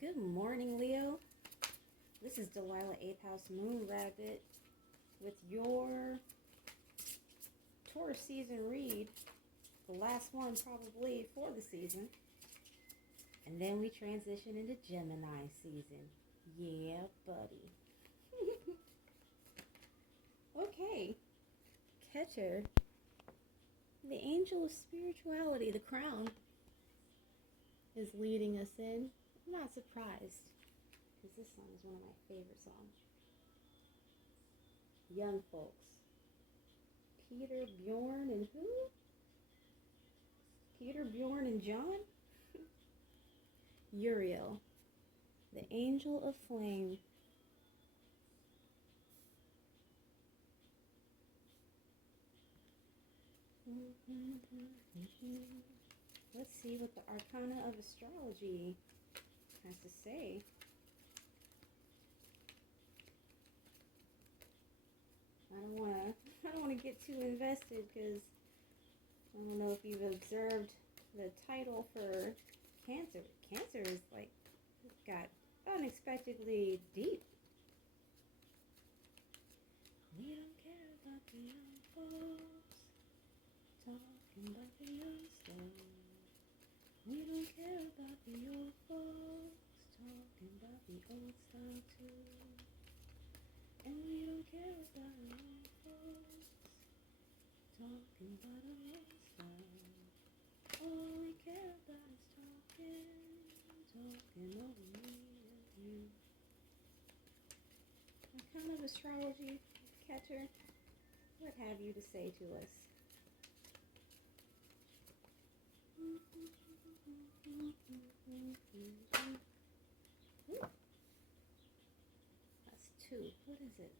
Good morning, Leo. This is Delilah 8th House Moon Rabbit with your Taurus season read. The last one probably for the season. And then we transition into Gemini season. Yeah, buddy. Okay. Catcher. The angel of spirituality, the crown, is leading us in. I'm not surprised, because this song is one of my favorite songs. Young folks. Peter, Bjorn, and who? Peter, Bjorn, and John? Uriel, the angel of flame. Let's see what the Arcana of Astrology has to say. I don't want to get too invested because I don't know if you've observed the title for Cancer. Cancer is like got unexpectedly deep. We don't care about the young folks talking about the young stuff. We don't care about the old folks talking about the old style too. And we don't care about the old folks talking about our old style. All we care about is talking over me and you. What kind of astrology, Catcher? What have you to say to us? Ooh. That's two. What is it?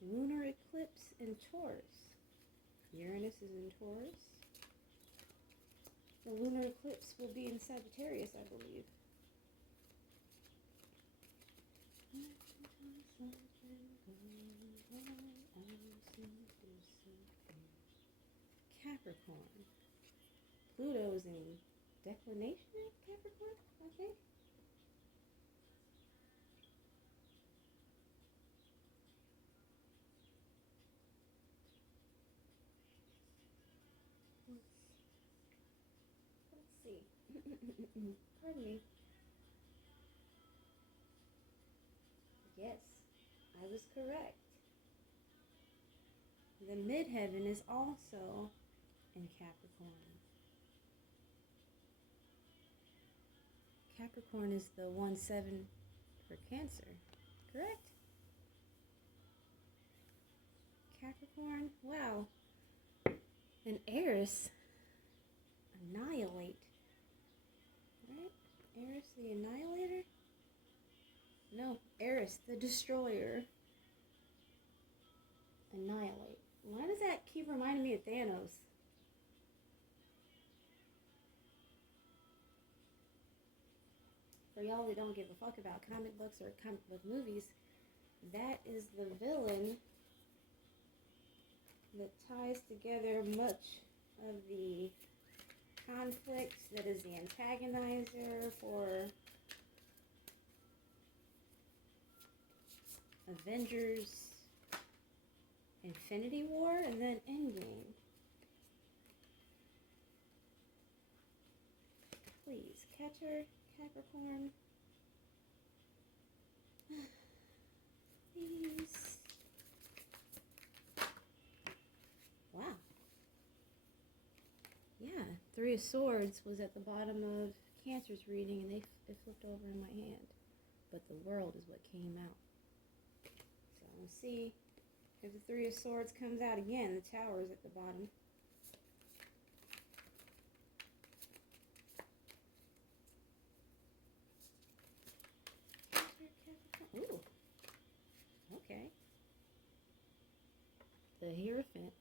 Lunar eclipse in Taurus. Uranus is in Taurus. The lunar eclipse will be in Sagittarius, I believe. Capricorn. Pluto's in declination at Capricorn, I think. Let's see. Pardon me. Yes, I was correct. The midheaven is also in Capricorn. Capricorn is the 1-7 for Cancer, correct? Capricorn, wow. And Eris, annihilate, right? Eris the annihilator? No, Eris the destroyer. Annihilate. Why does that keep reminding me of Thanos? For y'all that don't give a fuck about comic books or comic book movies, that is the villain that ties together much of the conflict, that is the antagonizer for Avengers Infinity War and then Endgame. Please, Catcher, Capricorn. Please. Wow. Yeah, Three of Swords was at the bottom of Cancer's reading and it flipped over in my hand. But the world is what came out. So we'll see if the Three of Swords comes out again. The Tower is at the bottom. Ooh. Okay. The Hierophant.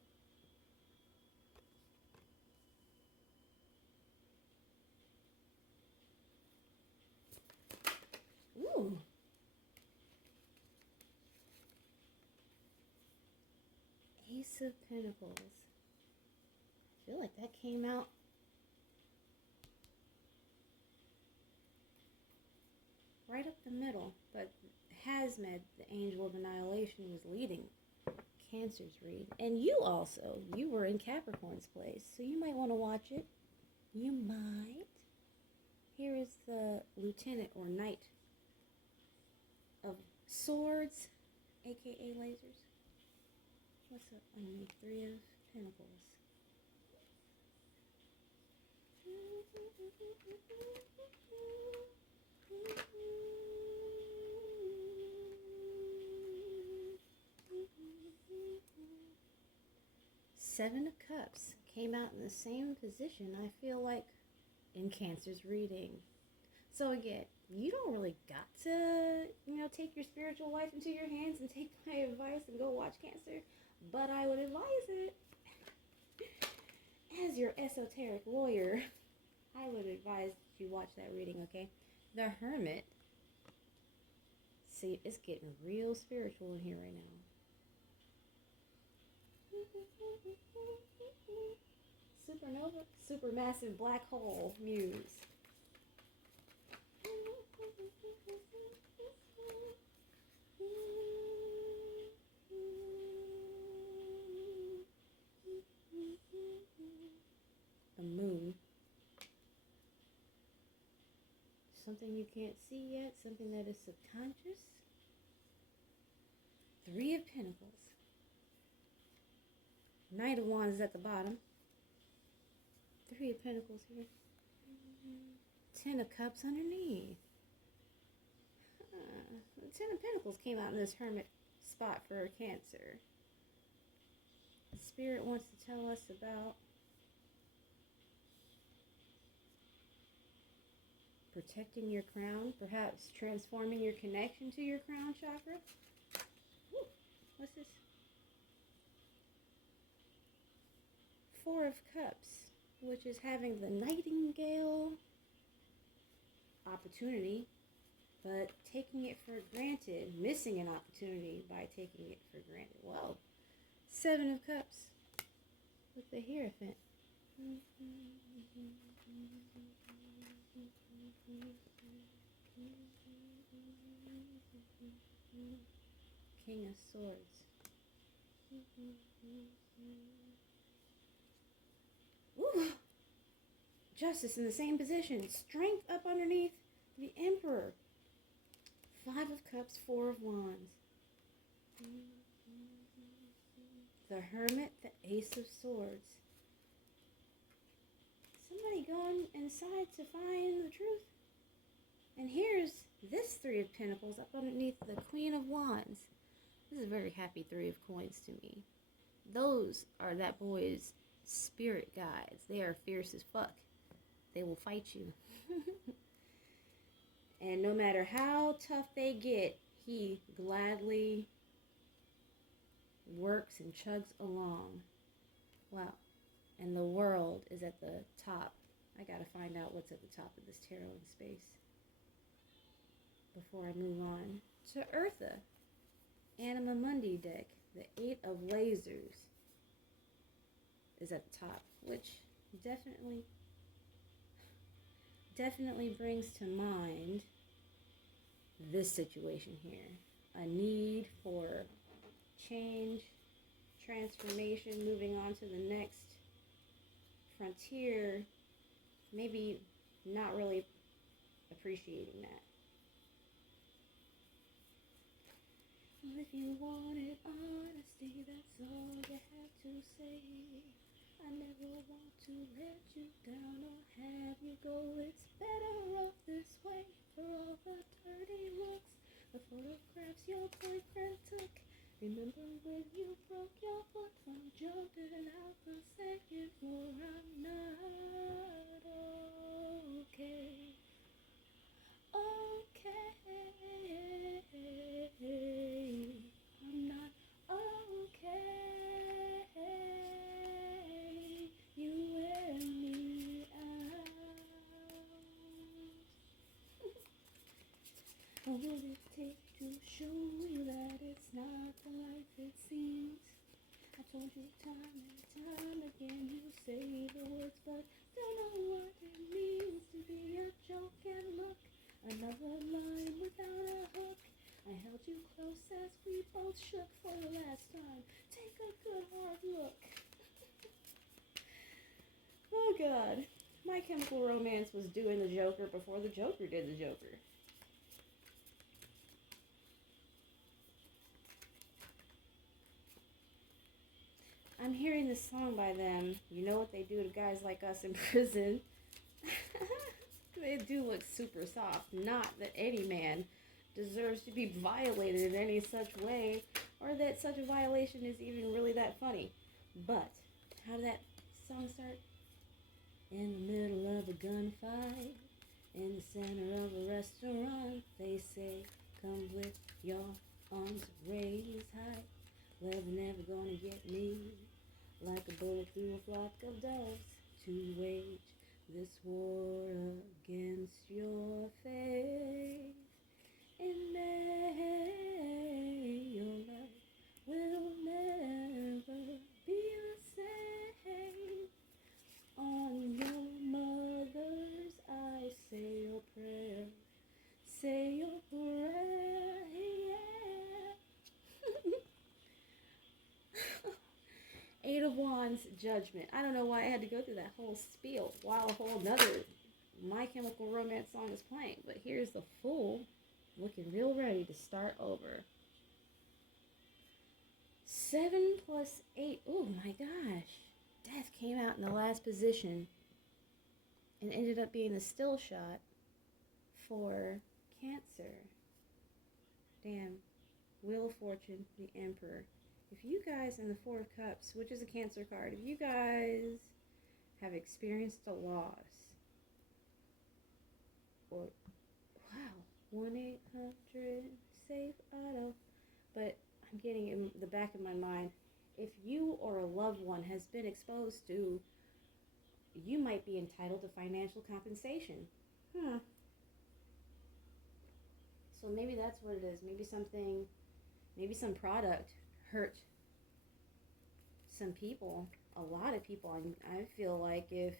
Ooh. Ace of Pentacles. I feel like that came out right up the middle. But Hazmed, the angel of annihilation, was leading Cancer's read. And you also, you were in Capricorn's place, so you might want to watch it. You might. Here is the lieutenant or knight of swords, aka lasers. What's up underneath? Three of Pentacles. 7 of Cups came out in the same position, I feel like, in Cancer's reading. So again, you don't really got to, take your spiritual life into your hands and take my advice and go watch Cancer. But I would advise it. As your esoteric lawyer, I would advise that you watch that reading, okay? The Hermit. See, it's getting real spiritual in here right now. Supernova, supermassive black hole, muse. The moon. Something you can't see yet, something that is subconscious. 3 of Pentacles. Knight of Wands is at the bottom. 3 of Pentacles here. 10 of Cups underneath. The 10 of Pentacles came out in this Hermit spot for Cancer. Spirit wants to tell us about protecting your crown, perhaps transforming your connection to your crown chakra. Ooh, what's this? 4 of Cups, which is having the nightingale opportunity, but taking it for granted, missing an opportunity by taking it for granted. Whoa. 7 of Cups with the Hierophant. King of Swords. Ooh. Justice in the same position. Strength up underneath the Emperor. 5 of Cups, 4 of Wands. The Hermit, the Ace of Swords. Somebody going inside to find the truth. And here's this 3 of Pentacles up underneath the Queen of Wands. This is a very happy 3 of Coins to me. Those are that boy's spirit guides. They are fierce as fuck. They will fight you. And no matter how tough they get, he gladly works and chugs along. Wow. And the world is at the top. I gotta find out what's at the top of this tarot in space before I move on to Eartha. Anima Mundi deck. The 8 of Lasers is at the top, which definitely brings to mind this situation here. A need for change, transformation, moving on to the next frontier, maybe not really appreciating that. If you wanted honesty, that's all you have to say. I never want to let you down or have you go. It's better off this way for all the dirty looks, the photographs your boyfriend took. Remember when you broke your foot from jumping out the second floor? I'm not okay. I'm not okay. You wear me out. What will it take to show you that it's not the life it seems? I told you time and time again, you say the words, but don't know what it means to be a joke. And look, another line with God. My Chemical Romance was doing the Joker before the Joker did the Joker. I'm hearing this song by them. You know what they do to guys like us in prison. They do look super soft. Not that any man deserves to be violated in any such way, or that such a violation is even really that funny. But, how did that song start? In the middle of a gunfight, in the center of a restaurant, they say, come with your arms raised high. Well, they're never gonna get me, like a bullet through a flock of doves, to wage this war against your faith. And may your life will never be the same. On your mothers, I say your prayer. Say your prayer, yeah. Eight of Wands, Judgment. I don't know why I had to go through that whole spiel while a whole nother My Chemical Romance song is playing. But here's the Fool, looking real ready to start over. 7 plus 8. Oh my gosh. Death came out in the last position and ended up being the still shot for Cancer. Damn. Wheel of Fortune, the Emperor. If you guys in the Four of Cups, which is a Cancer card, if you guys have experienced a loss, or, wow, 1-800-SAFE-AUTO, but I'm getting in the back of my mind, if you or a loved one has been exposed to, you might be entitled to financial compensation. So maybe that's what it is. Maybe some product hurt some people, a lot of people. I feel like if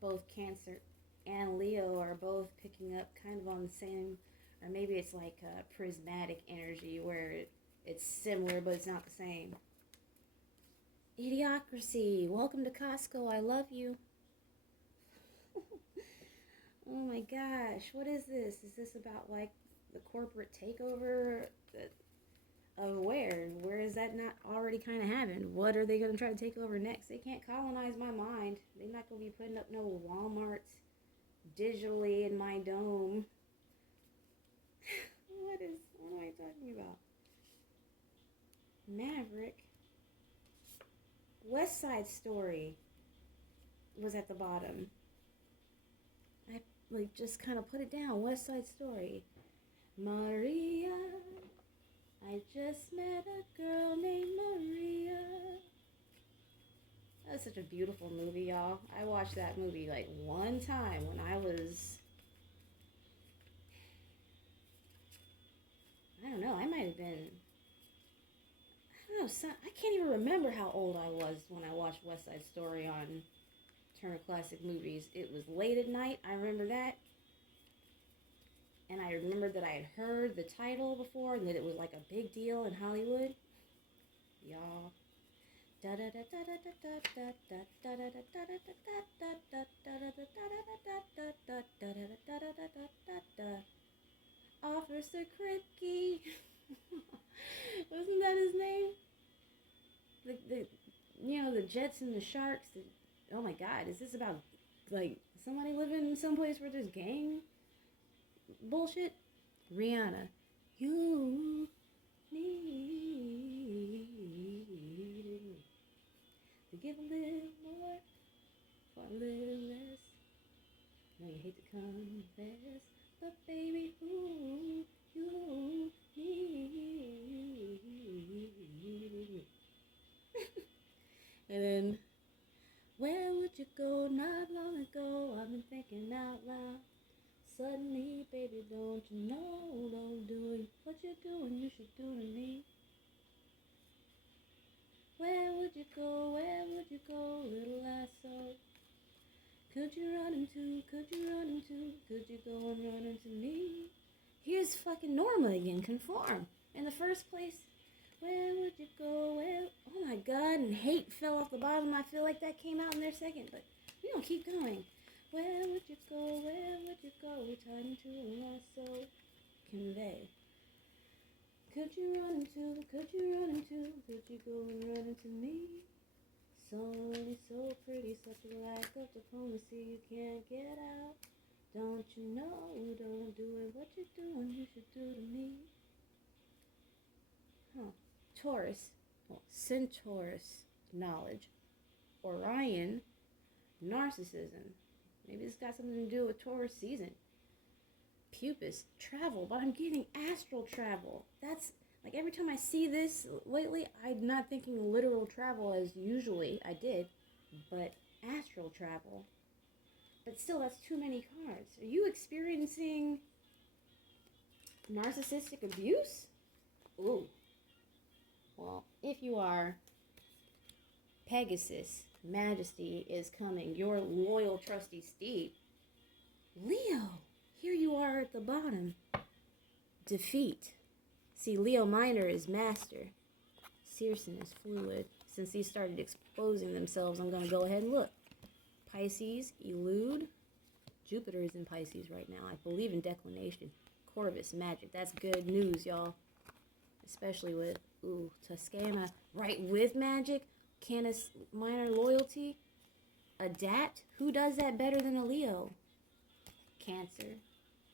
both Cancer and Leo are both picking up kind of on the same, or maybe it's like a prismatic energy where it's similar but it's not the same. Idiocracy, welcome to Costco, I love you. Oh my gosh, what is this? Is this about like the corporate takeover of where? Where is that not already kind of happened? What are they going to try to take over next? They can't colonize my mind. They're not going to be putting up no Walmarts digitally in my dome. What am I talking about? Maverick. West Side Story was at the bottom. I just kind of put it down. West Side Story. Maria, I just met a girl named Maria. That was such a beautiful movie, y'all. I watched that movie like one time when I was, I don't know, I might have been, I don't know, I can't even remember how old I was when I watched West Side Story on Turner Classic Movies. It was late at night, I remember that. And I remember that I had heard the title before and that it was like a big deal in Hollywood. Y'all. Officer Kripke. Wasn't that his name? The Jets and the Sharks. Oh my God, is this about like somebody living in some place where there's gang bullshit? Rihanna, you need to give a little more for a little less. I know you hate to confess, but baby, ooh, you need. And then, where would you go not long ago? I've been thinking out loud. Suddenly, baby, don't you know, don't do what you're doing, you should do to me. Where would you go, little lasso? Could you run into, could you go and run into me? Here's fucking Norma again, conform. In the first place, Where would you go? Where? Oh my God! And hate fell off the bottom. I feel like that came out in their second, but we gonna keep going. Where would you go? Where would you go? We tied into a lasso. Convey. Could you run into? Could you run into? Could you go and run into me? So pretty, such a lack of diplomacy. You can't get out. Don't you know? Don't do it. What you doing? You should do to me. Huh. Taurus. Well, Centaurus. Knowledge. Orion. Narcissism. Maybe this got something to do with Taurus season. Pupus. Travel. But I'm getting astral travel. That's... Like, every time I see this lately, I'm not thinking literal travel as usually I did, but astral travel. But still, that's too many cards. Are you experiencing narcissistic abuse? Ooh. Well, if you are, Pegasus, Majesty is coming. Your loyal, trusty steed. Leo, here you are at the bottom. Defeat. See, Leo Minor is Master. Searson is Fluid. Since these started exposing themselves, I'm going to go ahead and look. Pisces, Elude. Jupiter is in Pisces right now. I believe in Declination. Corvus, Magic. That's good news, y'all. Especially with, Toscana. Right with Magic. Canis Minor, Loyalty. Adapt. Who does that better than a Leo? Cancer.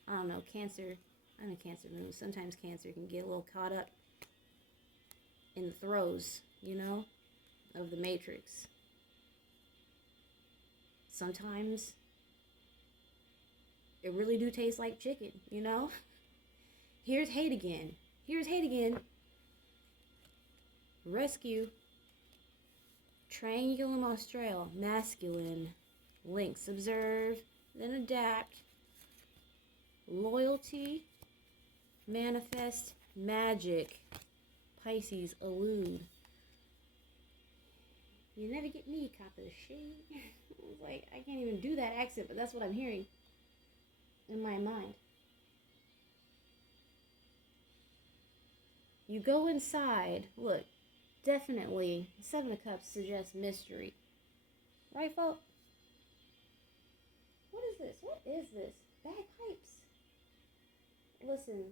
I don't know, Cancer... I'm a Cancer moon. Sometimes Cancer can get a little caught up in the throes, of the Matrix. Sometimes it really do taste like chicken, Here's hate again. Rescue. Triangulum Austral. Masculine. Lynx. Observe. Then adapt. Loyalty. Manifest, Magic, Pisces, Elude. You never get me, copper shade. I was like, I can't even do that accent, but that's what I'm hearing in my mind. You go inside. Look, definitely, Seven of Cups suggests mystery. Right, folks? What is this? What is this? Bagpipes. Listen.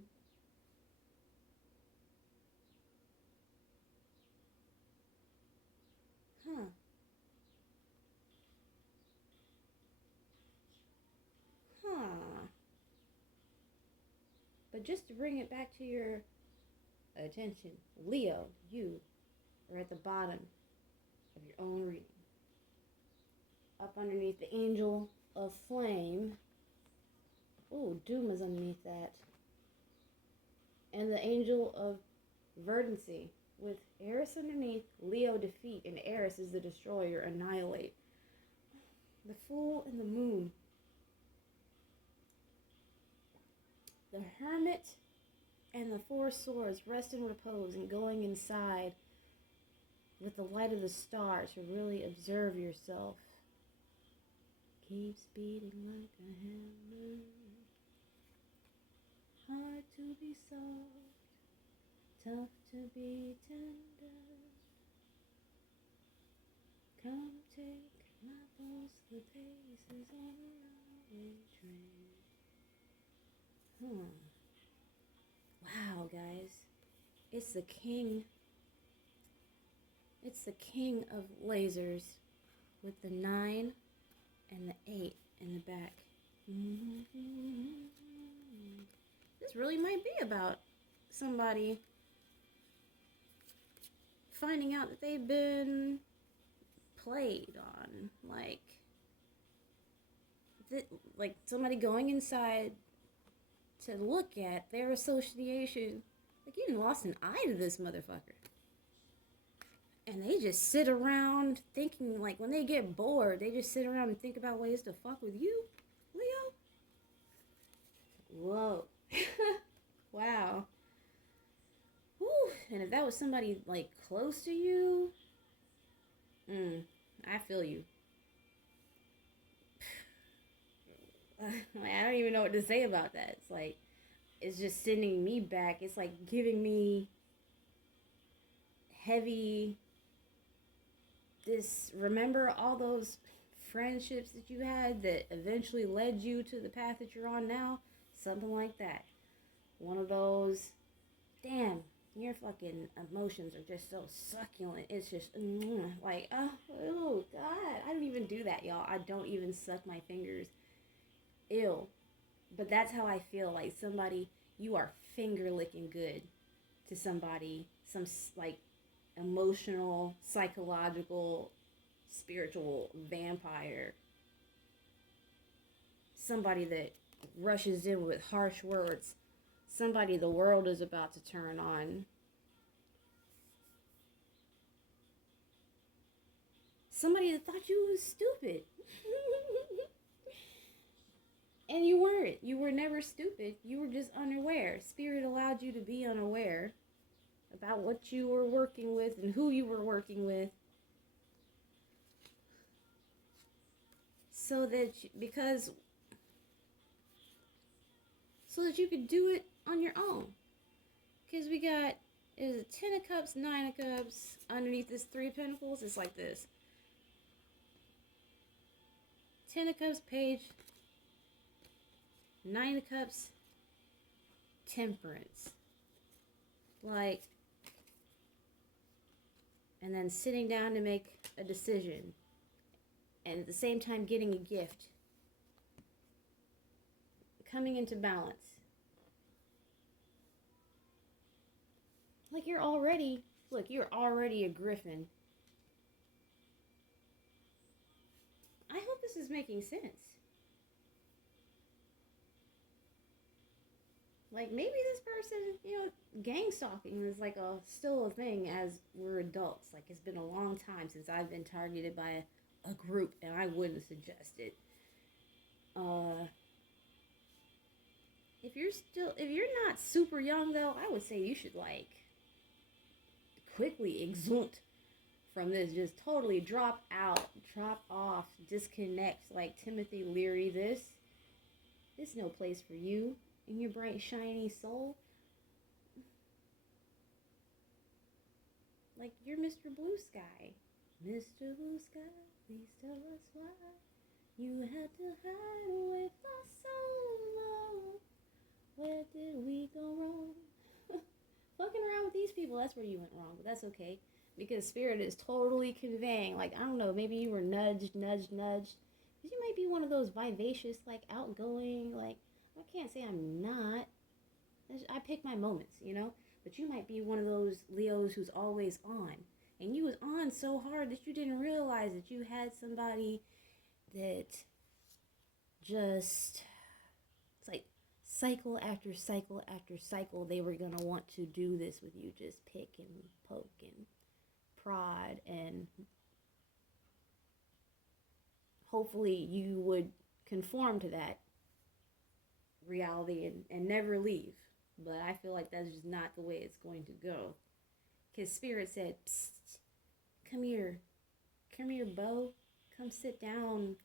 But just to bring it back to your attention, Leo, you are at the bottom of your own reading. Up underneath the Angel of Flame. Ooh, Doom is underneath that. And the Angel of Verdancy. With Eris underneath, Leo defeat, and Eris is the destroyer, annihilate. The Fool and the Moon. The Hermit and the Four Swords rest in repose and going inside with the light of the stars to really observe yourself. Keeps beating like a hammer. Hard to be soft, tough to be tender. Come take my pulse, the pace is on a runaway train. Wow, guys. It's the king. It's the king of lasers with the 9 and the 8 in the back. This really might be about somebody finding out that they've been played on. Like somebody going inside to look at their association. Like, you done lost an eye to this motherfucker. And they just sit around thinking, like, when they get bored, they just sit around and think about ways to fuck with you, Leo? Whoa. Wow. Whew. And if that was somebody, like, close to you, I feel you. I don't even know what to say about that. It's like, it's just sending me back. It's like giving me heavy, remember all those friendships that you had that eventually led you to the path that you're on now? Something like that. One of those, damn, your fucking emotions are just so succulent. It's just, like, oh, God. I don't even do that, y'all. I don't even suck my fingers. Ew. But that's how I feel. Like somebody, you are finger licking good to somebody, some, like, emotional, psychological, spiritual vampire. Somebody that rushes in with harsh words. Somebody the world is about to turn on. Somebody that thought you was stupid. And you weren't. You were never stupid. You were just unaware. Spirit allowed you to be unaware about what you were working with and who you were working with. So that you could do it on your own. Because we got, is it 10 of cups, 9 of cups, underneath this 3 of pentacles? It's like this. 10 of cups, page. 9 of cups, temperance. Like, and then sitting down to make a decision. And at the same time getting a gift. Coming into balance. Like you're already a griffin. I hope this is making sense. Like maybe this person, gang stalking is like still a thing as we're adults. Like it's been a long time since I've been targeted by a group and I wouldn't suggest it. If you're not super young though, I would say you should like quickly exunt from this. Just totally drop off, disconnect like Timothy Leary. This no place for you in your bright shiny soul. Like you're Mr. Blue Sky. Mr. Blue Sky, please tell us why you had to hide away for so long. Where did we go wrong? Fucking around with these people, that's where you went wrong, but that's okay. Because Spirit is totally conveying, like, I don't know, maybe you were nudged. Because you might be one of those vivacious, like, outgoing, like, I can't say I'm not. I pick my moments, But you might be one of those Leos who's always on. And you was on so hard that you didn't realize that you had somebody that just, it's like cycle after cycle after cycle, they were going to want to do this with you. Just pick and poke and prod, and hopefully you would conform to that reality and never leave. But I feel like that's just not the way it's going to go. Because Spirit said, psst, come here, Bo, come sit down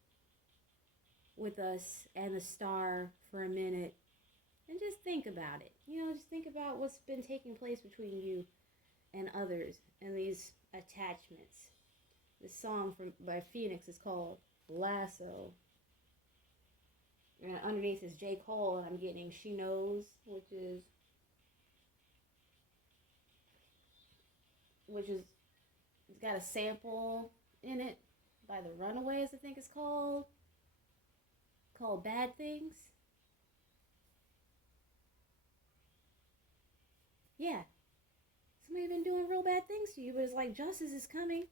with us and the star for a minute and just think about it. Just think about what's been taking place between you and others and these attachments. This song by Phoenix is called Lasso. And underneath is J. Cole, and I'm getting She Knows, which is it's got a sample in it by the Runaways, I think it's called Bad Things. Yeah. Somebody been doing real bad things to you, but it's like justice is coming.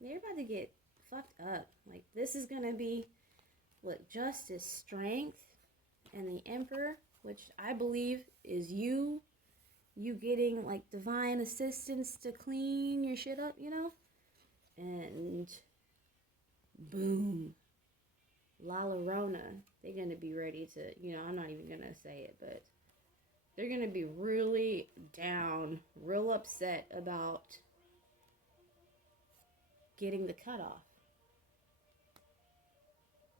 You're about to get fucked up. Like, this is gonna be, look, justice, strength, and the Emperor, which I believe is you getting, like, divine assistance to clean your shit up, And boom. La Llorona. They're gonna be ready to, I'm not even gonna say it, but they're gonna be really down, real upset about getting the cutoff.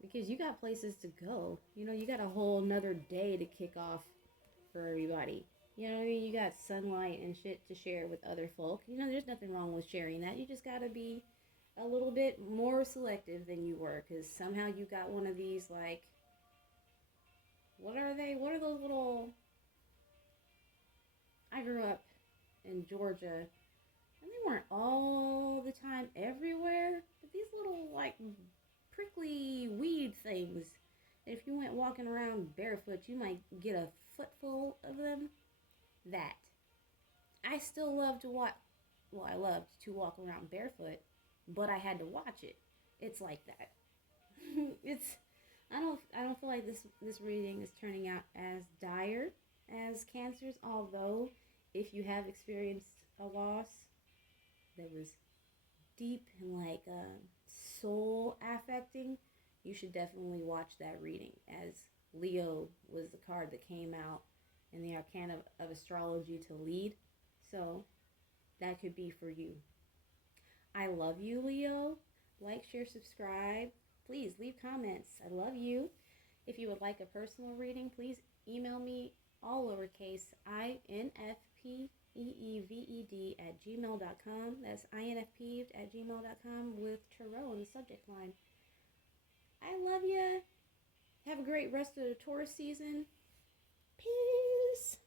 Because you got places to go. You got a whole nother day to kick off for everybody. You know what I mean? You got sunlight and shit to share with other folk. You know, there's nothing wrong with sharing that. You just gotta be a little bit more selective than you were, because somehow you got one of these, like, what are they? What are those little. I grew up in Georgia, and they weren't all the time everywhere, but these little, like, prickly weed things. If you went walking around barefoot, you might get a footful of them. That. I still love to walk. Well, I loved to walk around barefoot, but I had to watch it. It's like that. it's. I don't feel like this reading is turning out as dire as Cancers. Although, if you have experienced a loss that was deep and like soul affecting, you should definitely watch that reading, as Leo was the card that came out in the Arcana of Astrology to lead. So that could be for you. I love you, Leo. Like, share, subscribe. Please leave comments. I love you. If you would like a personal reading, please email me, all lowercase, infpeeved at gmail.com. That's infpeeved at gmail.com with tarot in the subject line. I love you. Have a great rest of the Taurus season. Peace.